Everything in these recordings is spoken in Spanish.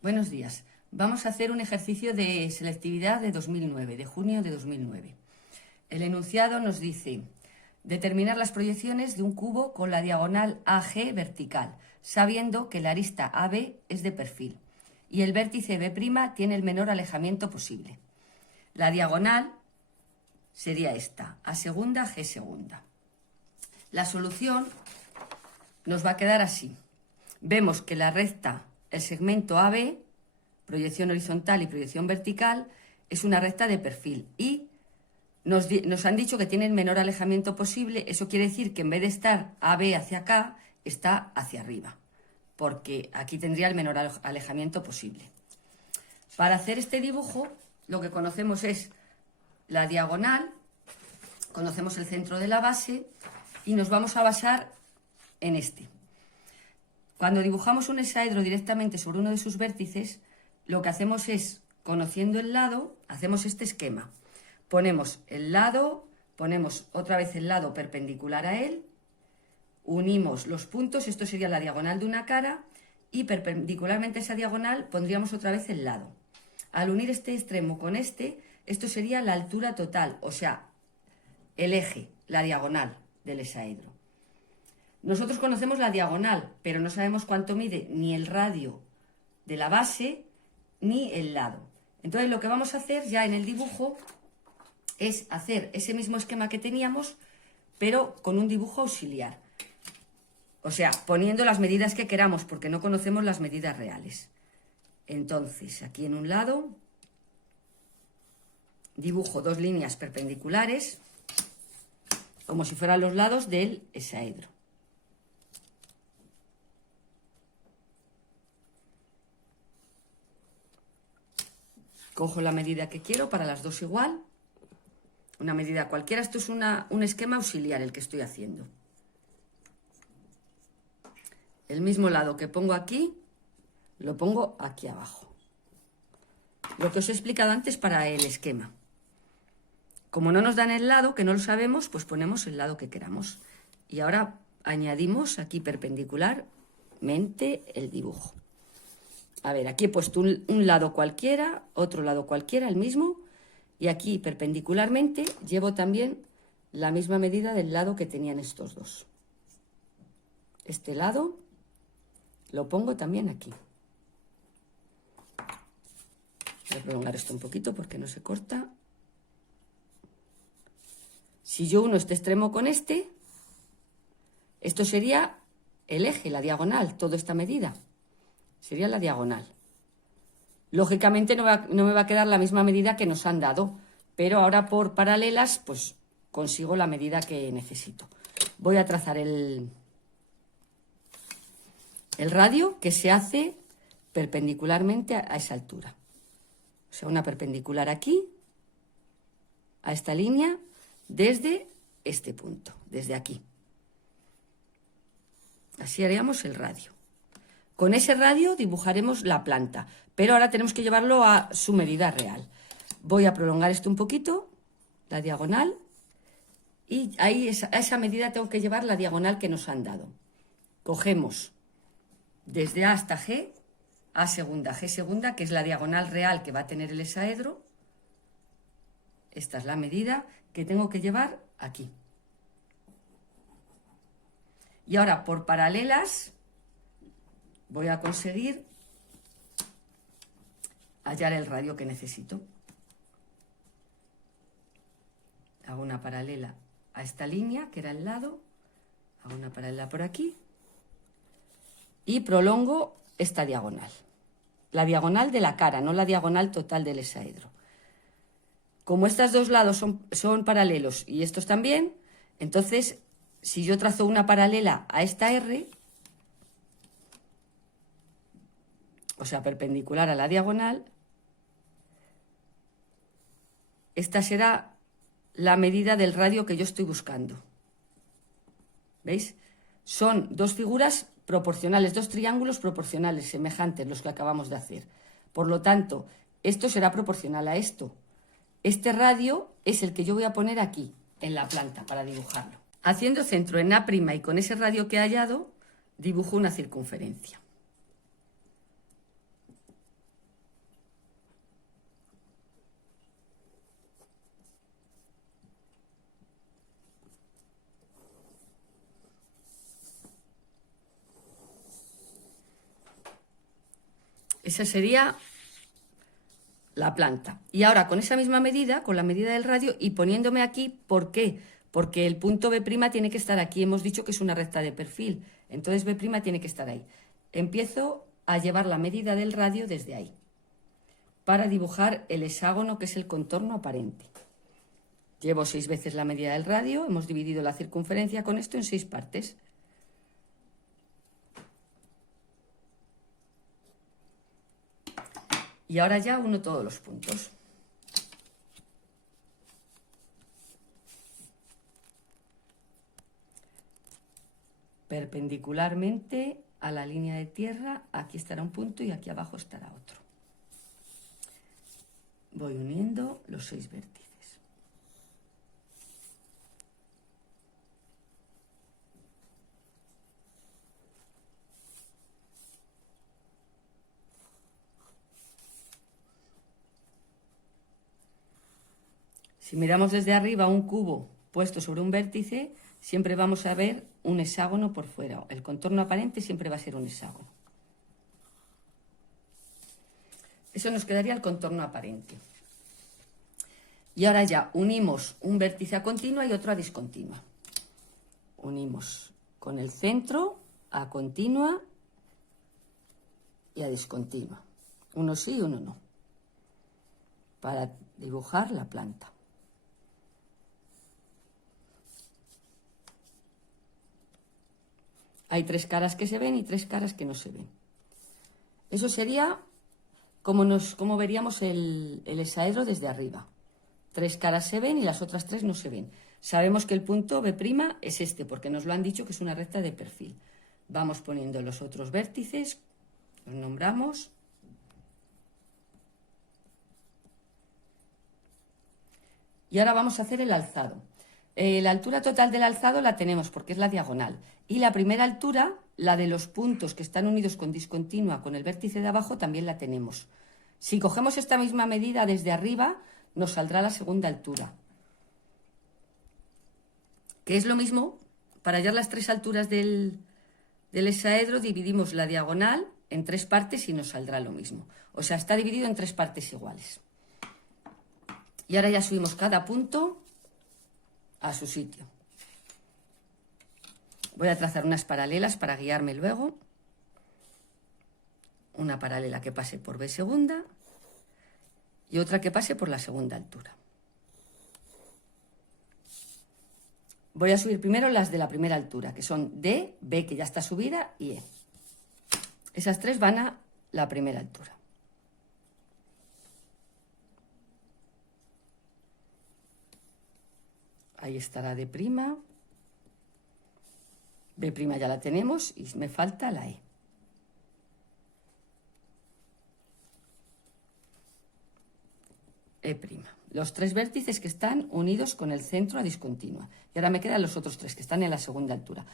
Buenos días. Vamos a hacer un ejercicio de selectividad de 2009, de junio de 2009. El enunciado nos dice: determinar las proyecciones de un cubo con la diagonal AG vertical, sabiendo que la arista AB es de perfil y el vértice B' tiene el menor alejamiento posible. La diagonal sería esta, A segunda, G segunda. La solución nos va a quedar así. Vemos que la recta, el segmento AB, proyección horizontal y proyección vertical, es una recta de perfil y nos han dicho que tiene el menor alejamiento posible. Eso quiere decir que en vez de estar AB hacia acá, está hacia arriba, porque aquí tendría el menor alejamiento posible. Para hacer este dibujo, lo que conocemos es la diagonal, conocemos el centro de la base y nos vamos a basar en este. Cuando dibujamos un hexaedro directamente sobre uno de sus vértices, lo que hacemos es, conociendo el lado, hacemos este esquema. Ponemos el lado, ponemos otra vez el lado perpendicular a él, unimos los puntos, esto sería la diagonal de una cara, y perpendicularmente a esa diagonal pondríamos otra vez el lado. Al unir este extremo con este, esto sería la altura total, o sea, el eje, la diagonal del hexaedro. Nosotros conocemos la diagonal, pero no sabemos cuánto mide ni el radio de la base ni el lado. Entonces lo que vamos a hacer ya en el dibujo es hacer ese mismo esquema que teníamos, pero con un dibujo auxiliar. O sea, poniendo las medidas que queramos, porque no conocemos las medidas reales. Entonces, aquí en un lado dibujo dos líneas perpendiculares, como si fueran los lados del hexaedro. Cojo la medida que quiero para las dos igual, una medida cualquiera. Esto es un esquema auxiliar el que estoy haciendo. El mismo lado que pongo aquí, lo pongo aquí abajo. Lo que os he explicado antes para el esquema. Como no nos dan el lado, que no lo sabemos, pues ponemos el lado que queramos. Y ahora añadimos aquí perpendicularmente el dibujo. A ver, aquí he puesto un lado cualquiera, otro lado cualquiera, el mismo, y aquí perpendicularmente llevo también la misma medida del lado que tenían estos dos. Este lado lo pongo también aquí. Voy a prolongar esto un poquito porque no se corta. Si yo uno este extremo con este, esto sería el eje, la diagonal, toda esta medida. Sería la diagonal. Lógicamente no me va a quedar la misma medida que nos han dado, pero ahora por paralelas pues consigo la medida que necesito. Voy a trazar el radio que se hace perpendicularmente a esa altura. O sea, una perpendicular aquí, a esta línea, desde este punto, desde aquí. Así haríamos el radio. Con ese radio dibujaremos la planta, pero ahora tenemos que llevarlo a su medida real. Voy a prolongar esto un poquito, la diagonal, y ahí a esa medida tengo que llevar la diagonal que nos han dado. Cogemos desde A hasta G, A segunda, G segunda, que es la diagonal real que va a tener el hexaedro. Esta es la medida que tengo que llevar aquí. Y ahora por paralelas voy a conseguir hallar el radio que necesito. Hago una paralela a esta línea, que era el lado. Hago una paralela por aquí. Y prolongo esta diagonal. La diagonal de la cara, no la diagonal total del hexaedro. Como estos dos lados son paralelos y estos también, entonces si yo trazo una paralela a esta R, o sea, perpendicular a la diagonal, esta será la medida del radio que yo estoy buscando. ¿Veis? Son dos figuras proporcionales, dos triángulos proporcionales, semejantes, los que acabamos de hacer. Por lo tanto, esto será proporcional a esto. Este radio es el que yo voy a poner aquí, en la planta, para dibujarlo. Haciendo centro en A' y con ese radio que he hallado, dibujo una circunferencia. Esa sería la planta. Y ahora con esa misma medida, con la medida del radio y poniéndome aquí, ¿por qué? Porque el punto B' tiene que estar aquí. Hemos dicho que es una recta de perfil. Entonces B' tiene que estar ahí. Empiezo a llevar la medida del radio desde ahí para dibujar el hexágono que es el contorno aparente. Llevo 6 veces la medida del radio. Hemos dividido la circunferencia con esto en 6 partes. Y ahora ya uno todos los puntos. Perpendicularmente a la línea de tierra, aquí estará un punto y aquí abajo estará otro. Voy uniendo los 6 vértices. Si miramos desde arriba un cubo puesto sobre un vértice, siempre vamos a ver un hexágono por fuera. El contorno aparente siempre va a ser un hexágono. Eso nos quedaría el contorno aparente. Y ahora ya unimos un vértice a continua y otro a discontinua. Unimos con el centro a continua y a discontinua. Uno sí y uno no. Para dibujar la planta. Hay 3 caras que se ven y 3 caras que no se ven. Eso sería como veríamos el hexaedro desde arriba. 3 caras se ven y las otras 3 no se ven. Sabemos que el punto B' es este, porque nos lo han dicho que es una recta de perfil. Vamos poniendo los otros vértices, los nombramos. Y ahora vamos a hacer el alzado. La altura total del alzado la tenemos porque es la diagonal. Y la primera altura, la de los puntos que están unidos con discontinua con el vértice de abajo, también la tenemos. Si cogemos esta misma medida desde arriba, nos saldrá la segunda altura. Que es lo mismo, para hallar las 3 alturas del hexaedro, dividimos la diagonal en 3 partes y nos saldrá lo mismo. O sea, está dividido en 3 partes iguales. Y ahora ya subimos cada punto a su sitio. Voy a trazar unas paralelas para guiarme luego. Una paralela que pase por B segunda y otra que pase por la segunda altura. Voy a subir primero las de la primera altura, que son D, B, que ya está subida, y E. Esas 3 van a la primera altura. Ahí estará D'. B' ya la tenemos y me falta la E. E'. Los 3 vértices que están unidos con el centro a discontinua. Y ahora me quedan los otros 3 que están en la segunda altura.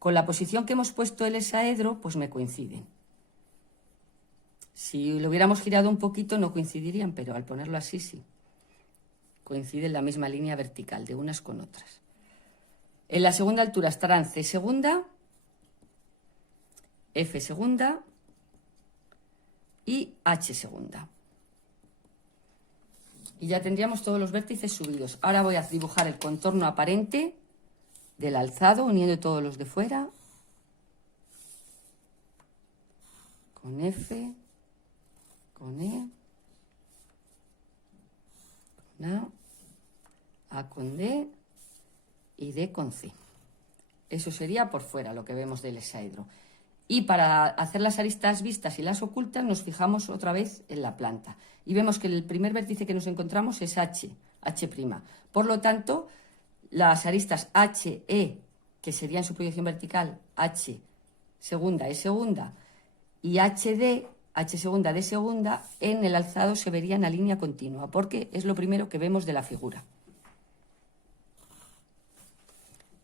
Con la posición que hemos puesto el hexaedro, pues me coinciden. Si lo hubiéramos girado un poquito no coincidirían, pero al ponerlo así sí. Coinciden la misma línea vertical de unas con otras. En la segunda altura estarán C segunda, F segunda y H segunda. Y ya tendríamos todos los vértices subidos. Ahora voy a dibujar el contorno aparente del alzado, uniendo todos los de fuera. Con F, con E, con A con D y D con C. Eso sería por fuera lo que vemos del hexaedro. Y para hacer las aristas vistas y las ocultas nos fijamos otra vez en la planta. Y vemos que el primer vértice que nos encontramos es H'. Por lo tanto, las aristas HE, que serían su proyección vertical, H segunda, E segunda, y HD, H segunda, D segunda, en el alzado se verían a línea continua, porque es lo primero que vemos de la figura.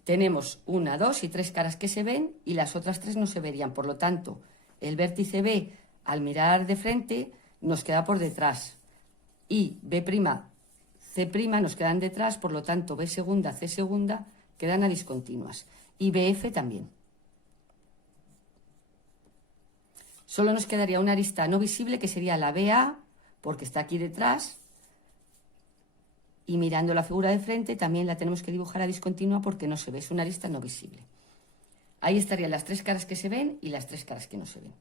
Tenemos 1, 2 y 3 caras que se ven y las otras 3 no se verían. Por lo tanto, el vértice B, al mirar de frente, nos queda por detrás. Y B', C' nos quedan detrás, por lo tanto, B segunda, C segunda quedan a discontinuas. Y BF también. Solo nos quedaría una arista no visible, que sería la BA, porque está aquí detrás. Y mirando la figura de frente también la tenemos que dibujar a discontinua porque no se ve, es una arista no visible. Ahí estarían las 3 caras que se ven y las 3 caras que no se ven.